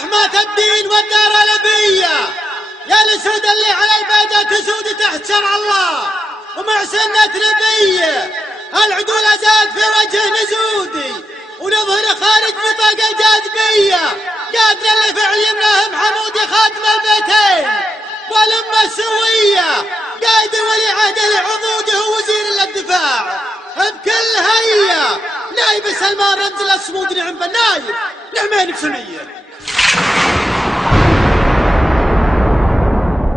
حماة الدين والدار الأبية، يا الأسود اللي على البيضة تسود تحت شرع الله ومع سنة نبيه. العدول زاد في وجه نزودي ونظهر خارج نطاق الجاذبية، قادر لفعل يمناهم حمودي خاتم البيتين والأمة السوية، قائد ولي عهد العضود هو وزير الدفاع بكل هيا. نايب سلمان رمز الصمود نعم بالنايب نعمين بسمية.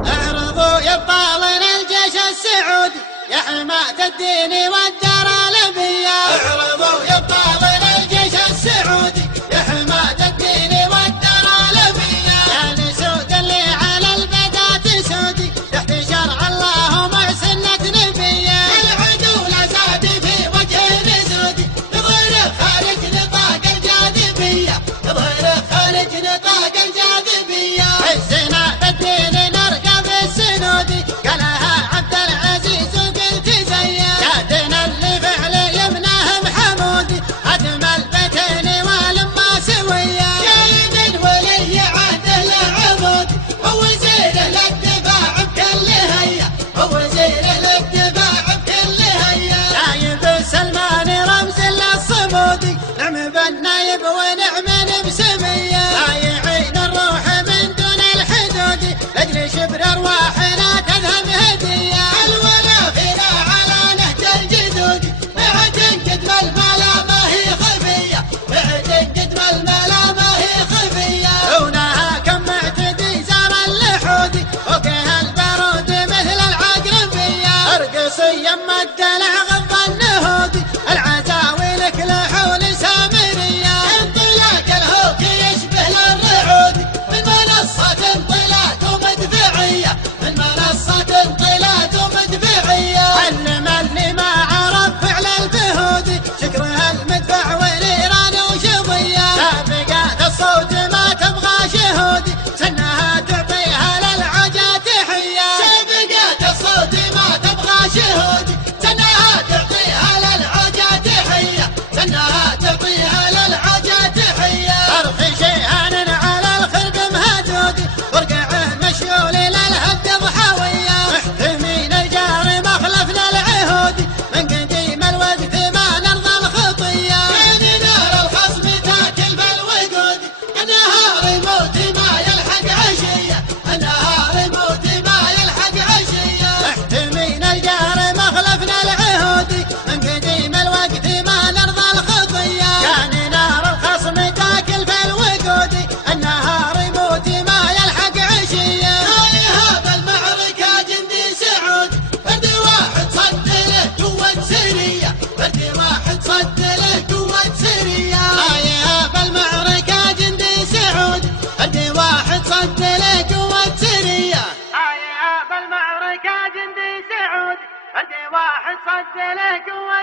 اعرضوا يا بطالين الجيش السعودي يا حماة الدين والدار الأبية، اعرضوا يا بطالين الجيش السعودي يا حماة الدين والدار الأبية، يا الأسود اللي على البيضة تسودي تحت شرع الله ومع سنة نبيه. العدو لا زاد في وجه نزودي يظهر خارج نطاق الجاذبية، يظهر خارج نطاق الجاذبية. حسنا بالدين نرقب السنودي قالها عبد العزيز وقلت زيه، قادنا اللي فعل يمناهم حمودي ختم البيتين والأمة سوية. قايد ولي عهد العضود هو وزير الدفاع بكل هيا، هو وزير الدفاع بكل هيا. نايب سلمان رمز الصمودي نعم بالنايب ونعم بسمية، بايعين الروح من دون الحدود لاجل شبر ارواحنا تذهب هدية. الولا فينا على نهج الجدود بعد قدم الملا ما هي خفية، بعد قدم الملا ما هي خفية. دونها كم معتدي زار اللحودي فوقها البارود مثل العقربية، ارقص يما الدلع غض النهودي العزاوي لك لحول سامرية. انطلاق الهوكي يشبه للرعود من منصة انطلاق ومدفعية، من منصة انطلاق ومدفعية. علم اللي ما عرف فعل البهودي شكرها المدفع ونيران وشظية، سابقات الصوت ما تبغى شهودي سنها تعطيها للعجا تحية. سابقات الصوت ما تبغى شهودي سنها تعطيها للعجا تحية، سنها تعطيها للعجا تحية. طرف شيئان على الخرب مهدودي ورقعه مشيول للهد ضحاوية، محتمين الجار مخلفنا العهودي من قديم الوقت ما نرضى الخطية. كان نار الخصم تاكل بالوقود النهار يموت ما يلحق عشية، النهار يموت ما يلحق عشية. محتمين الجار مخلفنا العهودي من قديم الوقت ما نرضى الخطية، كان نار الخصم تاكل في الوقود النهار يموت ما يلحق عشية. هاي هذا المعركة جندي سعود فرد واحد صد له قوة سرية، فرد واحد صد له قوة سرية. هاي بالمعركة جندي سعود فرد واحد صد له قوة سرية، هاي بالمعركة جندي سعود فرد واحد صد له قوة